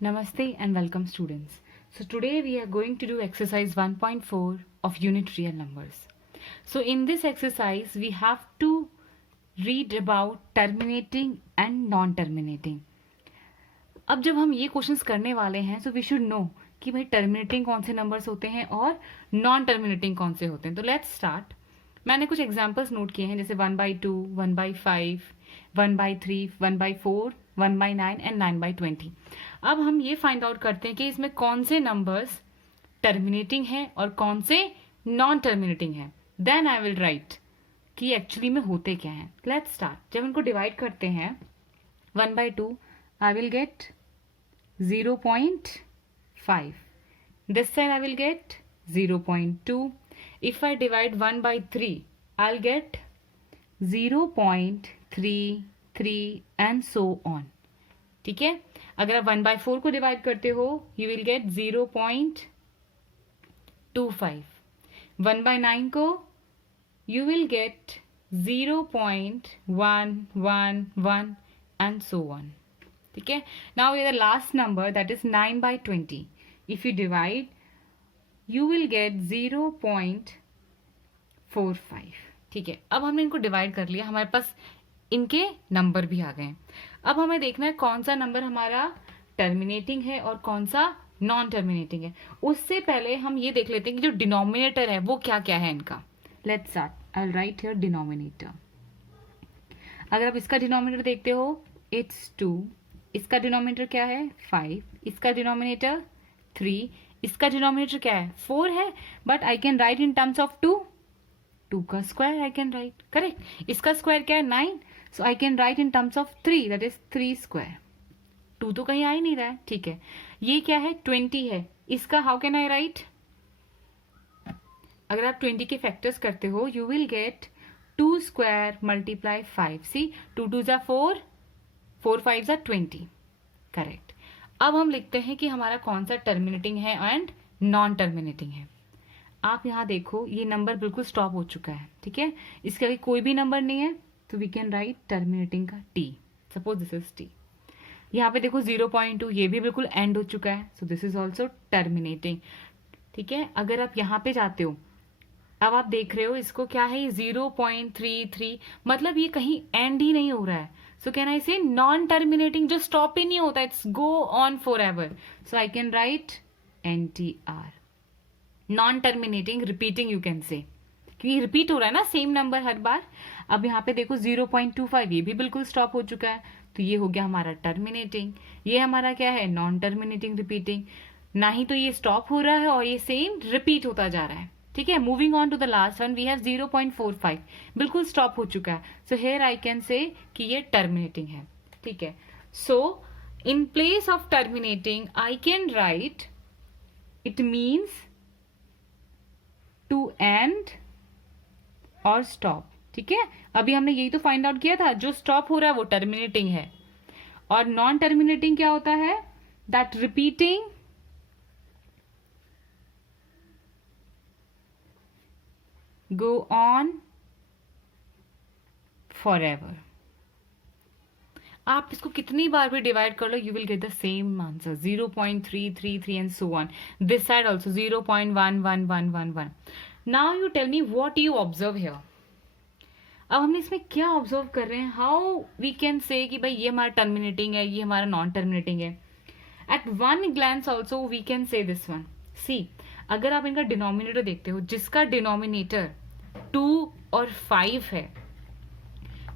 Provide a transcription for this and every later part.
Namaste and welcome students. So today we are going to do exercise 1.4 of unit real numbers. So in this exercise we have to read about terminating and non-terminating. अब जब हम ये questions करने वाले हैं so we should know कि भाई terminating कौन से नंबर्स होते हैं और नॉन टर्मिनेटिंग कौन से होते हैं. तो लेट्स स्टार्ट. मैंने कुछ एग्जाम्पल्स नोट किए हैं जैसे 1/2, 1/5, 1/3, 1/4, 1/9 एंड 9/20. अब हम ये फाइंड आउट करते हैं कि इसमें कौन से नंबर्स टर्मिनेटिंग हैं और कौन से नॉन टर्मिनेटिंग हैं. देन आई विल राइट कि एक्चुअली में होते क्या हैं. Let's start. जब इनको डिवाइड करते हैं 1/2 आई will gate 0.5. This side I will get 0.2. If I divide 1/3, I'll get 0.33 and so on. ठीक है. अगर आप 1/4 को डिवाइड करते हो you will get 0.25. 1/9 को you will get 0.111 and so on. ठीक है. Now we have the last number that is 9/20. If you divide you will get 0.45. ठीक है. अब हमने इनको डिवाइड कर लिया, हमारे पास इनके नंबर भी आ गए. अब हमें देखना है कौन सा नंबर हमारा टर्मिनेटिंग है और कौन सा नॉन टर्मिनेटिंग है. उससे पहले हम ये देख लेते हैं कि जो डिनोमिनेटर है वो क्या क्या है इनका. Let's start. I will write here denominator. अगर आप इसका डिनोमिनेटर देखते हो इट्स 2. इसका डिनोमिनेटर क्या है 5. इसका डिनोमिनेटर 3. इसका डिनोमिनेटर क्या है 4 है. But I can write in terms of 2. 2 का square I can write. Correct. इसका स्क्वायर क्या है 9. So I can write in terms of 3 that is 3 square. 2 तो कहीं आ ही नहीं रहा है. ठीक है. ये क्या है 20 है. इसका हाउ कैन आई राइट. अगर आप 20 के फैक्टर्स करते हो you will gate 2 square multiply 5. सी 2 2 जा 4, 4 5 जा 20. करेक्ट. अब हम लिखते हैं कि हमारा कौन सा टर्मिनेटिंग है एंड नॉन टर्मिनेटिंग है. आप यहाँ देखो ये नंबर बिल्कुल स्टॉप हो चुका है. ठीक है. इसके आगे कोई भी नंबर नहीं है तो वी कैन राइट टर्मिनेटिंग का T. Suppose this is T. यहाँ पे देखो 0.2 ये भी बिल्कुल एंड हो चुका है. So this is also terminating. ठीक है. अगर आप यहाँ पे जाते हो अब आप देख रहे हो इसको क्या है 0.33 मतलब ये कहीं एंड ही नहीं हो रहा है. So can I say non-terminating जो stop ही नहीं होता it's go on forever. So I can write NTR. Non-terminating repeating you can say क्योंकि रिपीट हो रहा है ना सेम नंबर हर बार. अब यहाँ पे देखो 0.25 ये भी बिल्कुल स्टॉप हो चुका है तो ये हो गया हमारा टर्मिनेटिंग. ये हमारा क्या है नॉन टर्मिनेटिंग रिपीटिंग. ना ही तो ये स्टॉप हो रहा है और ये सेम रिपीट होता जा रहा है. ठीक है. Moving on to the last one we have 0.45 बिल्कुल स्टॉप हो चुका है. So here I can say कि ये टर्मिनेटिंग है. ठीक है. So in place of terminating I can write it means to end और स्टॉप. ठीक है. अभी हमने यही तो फाइंड आउट किया था जो स्टॉप हो रहा है वो टर्मिनेटिंग है और नॉन टर्मिनेटिंग क्या होता है that repeating go on forever. आप इसको कितनी बार भी डिवाइड कर लो you will get the same answer 0.333 and so on. This side also 0.11111. Now you tell me what you observe here. अब हमने इसमें क्या ऑब्जर्व कर रहे हैं. हाउ वी कैन से कि भाई ये हमारा टर्मिनेटिंग है ये हमारा नॉन टर्मिनेटिंग है. At one glance also we can say this one. See अगर आप इनका डिनोमिनेटर देखते हो जिसका डिनोमिनेटर 2 और 5 है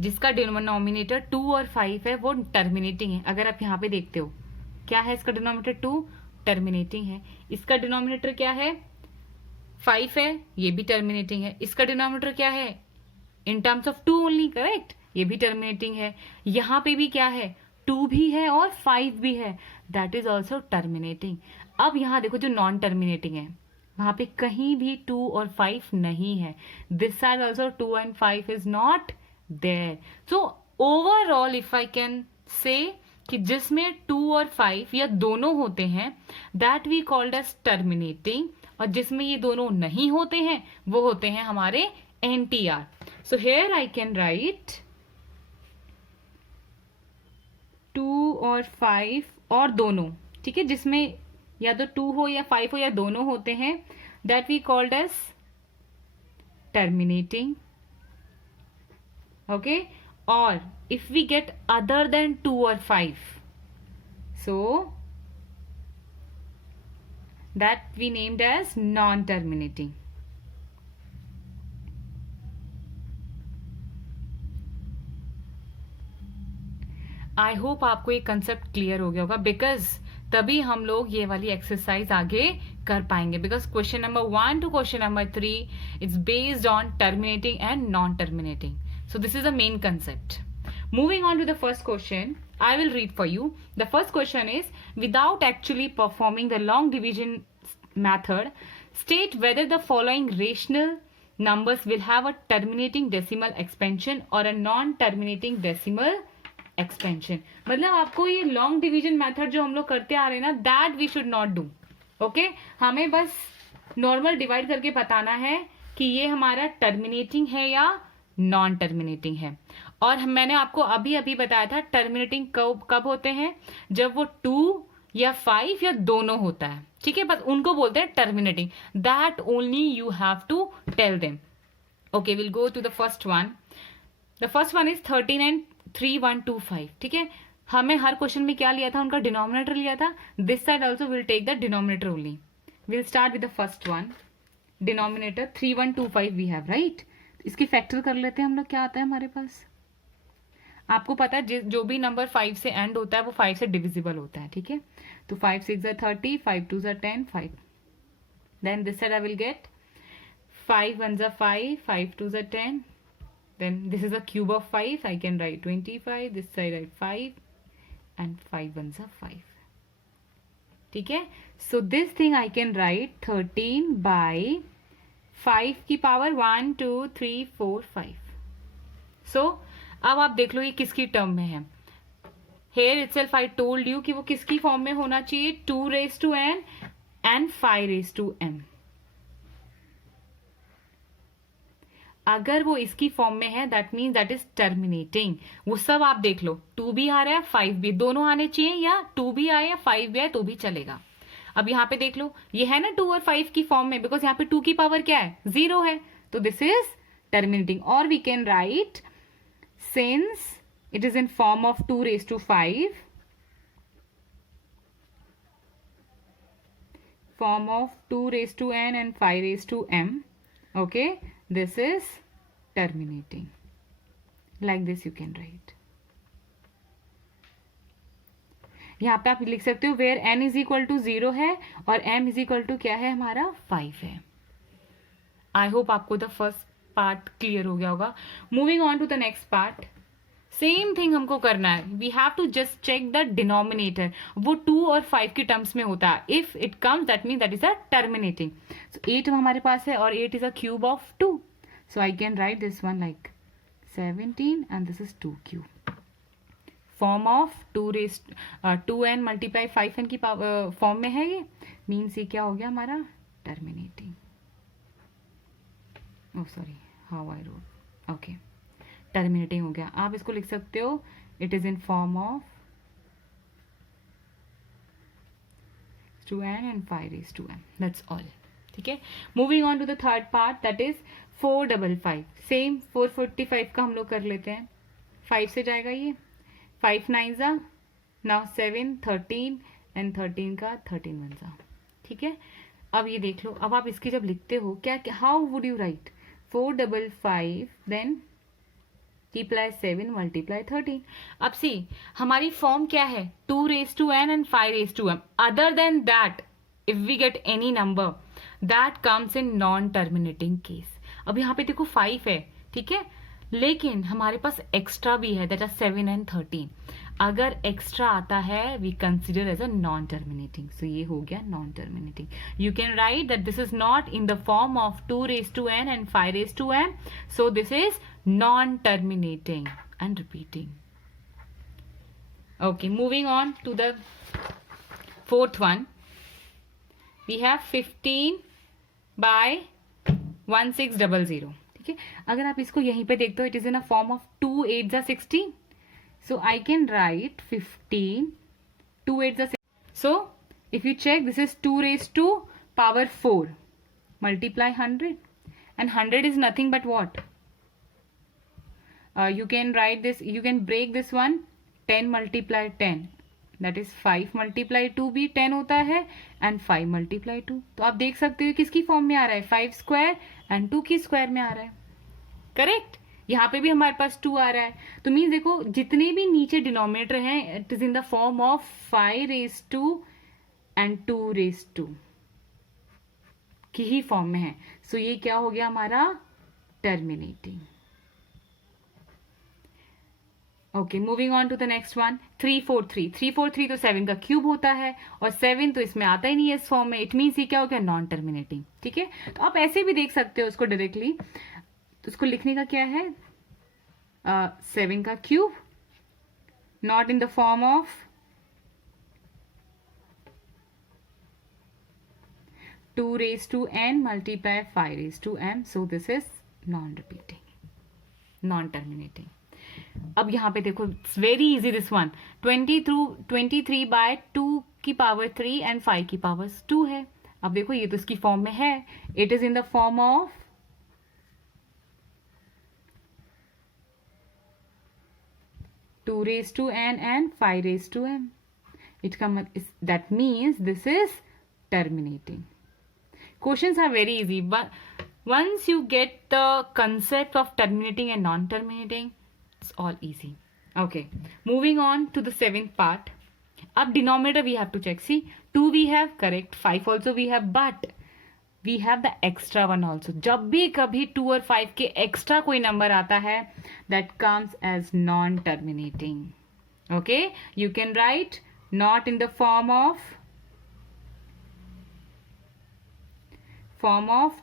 जिसका डिनोमिनेटर 2 और 5 है वो टर्मिनेटिंग है. अगर आप यहाँ पे देखते हो क्या है इसका डिनोमिनेटर 2 टर्मिनेटिंग है. इसका डिनोमिनेटर क्या है 5 है ये भी टर्मिनेटिंग है. इसका डिनोमिनेटर क्या है इन टर्म्स ऑफ 2 ओनली. करेक्ट. ये भी टर्मिनेटिंग है. यहाँ पे भी क्या है 2 भी है और 5 भी है दैट इज ऑल्सो टर्मिनेटिंग. अब यहाँ देखो जो नॉन टर्मिनेटिंग है वहां पे कहीं भी 2 और 5 नहीं है. This side also 2 and 5 is not there. So overall if I can say कि जिसमें 2 और 5 या दोनों होते हैं that we called as terminating और जिसमें ये दोनों नहीं होते हैं वो होते हैं हमारे NTR. So here I can right 2 और 5 और दोनों ठीक है, जिसमें या तो 2 हो या 5 हो या दोनों होते हैं, that we called as terminating. Okay, और if we get other then 2 or 5, so that we named as non-terminating. I hope आपको ये कंसेप्ट क्लियर हो गया होगा, बिकॉज तभी हम लोग ये वाली एक्सरसाइज आगे कर पाएंगे, because question number 1 to question number 3 it's based on terminating and non terminating. So this is the main concept. Moving on to the first question, I will read for you. The first question is, without actually performing the long division method, state whether the following rational numbers will have a terminating decimal expansion or a non-terminating decimal expansion. मतलब आपको ये long division method जो हम लोग करते आ रहे हैं ना, that we should not do. Okay? हमें बस normal divide करके बताना है कि ये हमारा terminating है या नॉन टर्मिनेटिंग है. और मैंने आपको अभी अभी बताया था टर्मिनेटिंग कब होते हैं, जब वो 2 या 5 या दोनों होता है. ठीक है, बस उनको बोलते हैं terminating. That only you have to tell them. Okay, will go to the first one. The first one is 13 and 3 1 2 5. ठीक है, हमें हर क्वेश्चन में क्या लिया था, उनका डिनोमिनेटर लिया था. This side also will take the denominator only. Will start with the first one. Denominator 3 1 2 5 we have, right. इसकी फैक्टर कर लेते हैं हम लोग. क्या आता है हमारे पास, आपको पता है जो भी नंबर 5 से एंड होता है वो 5 से डिविजिबल होता है. ठीक है, तो 5 6 30, 5 2 10, 5. Then this side I will get 5 1 5, 5 2 10. Then this is a cube of 5. I can write 25. This side write 5 and 5 1 5. ठीक है, so this thing I can write 13 by 5 की पावर 1 2 3 4 5. सो अब आप देख लो ये किसकी टर्म में है. Here itself I told you कि वो किसकी फॉर्म में होना चाहिए, 2 raised to n and 5 raised to m. अगर वो इसकी फॉर्म में है that means that is terminating. वो सब आप देख लो, 2 भी आ रहा है 5 भी, दोनों आने चाहिए, या 2 भी आए या 5 भी आए तो भी चलेगा. अब यहाँ पे देख लो, ये है ना 2 और 5 की फॉर्म में, बिकॉज यहाँ पे 2 की पावर क्या है, 0 है, तो दिस इज टर्मिनेटिंग. और we can write since it is in form of 2 raised to 5, form of 2 raised to n and 5 raised to m. Okay, this is terminating. Like this you can write. यहाँ पे आप लिख सकते हो where n is equal to 0 है और m is equal to क्या है हमारा 5 है. आई होप आपको द फर्स्ट पार्ट क्लियर हो गया होगा. Moving on to the next part. Same thing हमको करना है. We have to just check the denominator. वो 2 और 5 की टर्म्स में होता है. If it comes that mean that is a terminating. So 8 हमारे पास है और 8 is a cube of 2. So I can write this one like 17 and this is 2 cube. Form of 2n multiply 5n की form में है. ये means ये क्या हो गया हमारा terminating. Oh sorry, how I wrote. Okay, terminating हो गया. आप इसको लिख सकते हो it is in form of 2n and 5 raised to m. That's all. ठीक है, moving on to the third part that is 455. Same 445 का हम लोग कर लेते हैं. 5 से जाएगा ये, 5 9 जा, नाउ 7 13 एंड 13 का 13 1 जा. ठीक है, अब ये देख लो. अब आप इसकी जब लिखते हो क्या, how would you write 455 then multiply 7 multiply 13. अब सी हमारी फॉर्म क्या है, 2 raised to n and 5 raised to m. Other than that if we get any number that comes in non terminating case. अब यहाँ पे देखो 5 है, ठीक है, लेकिन हमारे पास एक्स्ट्रा भी है दैट आर 7 and 13. अगर एक्स्ट्रा आता है we consider as a non terminating. So ये हो गया non terminating. You can write that this is not in the form of 2 raised to n and 5 raised to m. So this is non terminating and repeating. Okay, moving on to the fourth one. We have 15 by 1600. ठीक है, अगर आप इसको यहीं पे देखते हो it is in a form of 2 8 जा 16. So I can write 15 2 8 जा 16. So If you check, this is 2 raised to power 4. Multiply 100. And 100 is nothing but what? You can write this, you can break this one. 10 multiply 10. That is 5 multiply 2 भी 10 होता है. And 5 multiply 2. तो आप देख सकते हो किसकी फॉर्म में आ रहा है? 5 स्क्वायर एंड 2 की स्क्वायर में आ रहा है. करेक्ट. यहाँ पे भी हमारे पास 2 आ रहा है. तो मीन्स देखो जितने भी नीचे डिनोमिनेटर हैं, it is in the form of 5 raise to and 2 raise to की ही फॉर्म में है. सो ये क्या हो गया हमारा? Terminating. Okay, moving on to the next one. 343. 343 तो 7 का क्यूब होता है और 7 तो इसमें आता ही नहीं है इस फॉर्म में. इट मीन्स ये क्या हो गया? Non terminating. ठीक है. तो आप ऐसे भी देख सकते हो उसको डायरेक्टली. तो उसको लिखने का क्या है? 7 का cube, not in the form of 2 raised to n multiply 5 raised to m. So this is non-repeating, non-terminating. अब यहाँ पे देखो, it's very easy this one. 23 by 2 की पावर 3 and 5 की पावर 2 है. अब देखो ये तो इसकी फॉर्म में है. It is in the form of 2 raised to n and 5 raised to m. That means this is terminating. Questions are very easy, but once you get the concept of terminating and non-terminating, it's all easy. Okay, moving on to the 7th part. Ab denominator we have to check. See, 2 we have, correct. 5 also we have, but we have the extra one also. जब भी कभी 2 और 5 के extra कोई number आता है, that comes as non-terminating. Okay, you can write not in the form of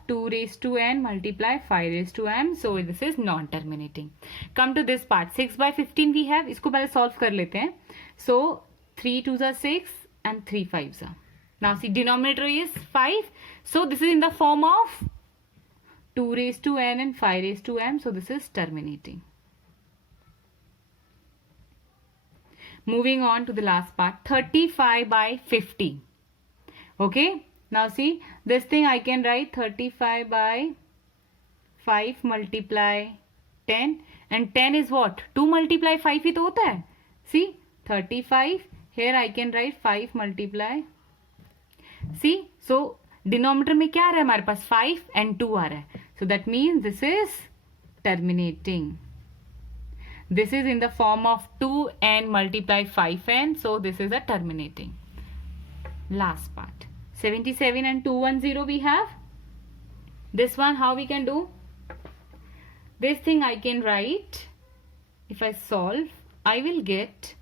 2 raised to n multiply 5 raised to m. So this is non-terminating. Come to this part. 6 by 15 we have. इसको पहले solve कर लेते हैं. So 3 2s are 6 and 3 5s are. Now see, denominator is 5. So this is in the form of 2 raised to n and 5 raised to m. So this is terminating. Moving on to the last part. 35 by 50. Okay. Now see, this thing I can write 35 by 5 multiply 10, and 10 is what? 2 multiply 5 ही तो होता है. See, 35. Here I can write 5 multiply. See, so denominator में क्या आ रहा है हमारे पास? 5 and 2 आ रहा है. So that means this is terminating. This is in the form of 2n multiply 5n. So this is a terminating. Last part. 77 and 210 we have. This one how we can do? This thing I can write. If I solve, I will get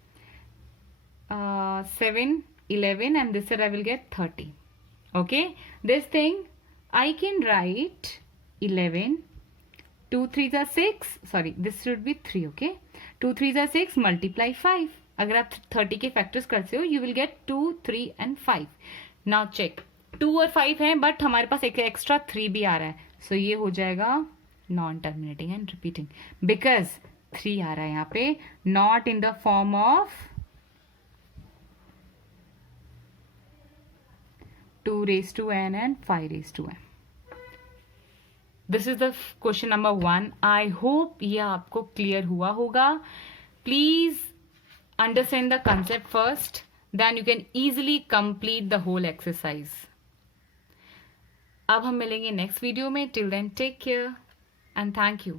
7 11 and this side I will get 30. Okay, this thing I can write 11. 2 3s are 6. Sorry, this should be 3. Okay, 2 3s are 6 multiply 5. अगर आप 30 के factors करते हो, you will get 2 3 and 5. Now check, 2 और 5 है but हमारे पास एक extra 3 भी आ रहा है. सो ये हो जाएगा non terminating and repeating because 3 आ रहा है यहाँ पे, not in the form of 2 raised to n and 5 raised to m. This is the question number 1. I hope ये आपको क्लियर हुआ होगा. Please understand the concept first, then you can easily complete the whole exercise. अब हम मिलेंगे next video में. Till then take care and thank you.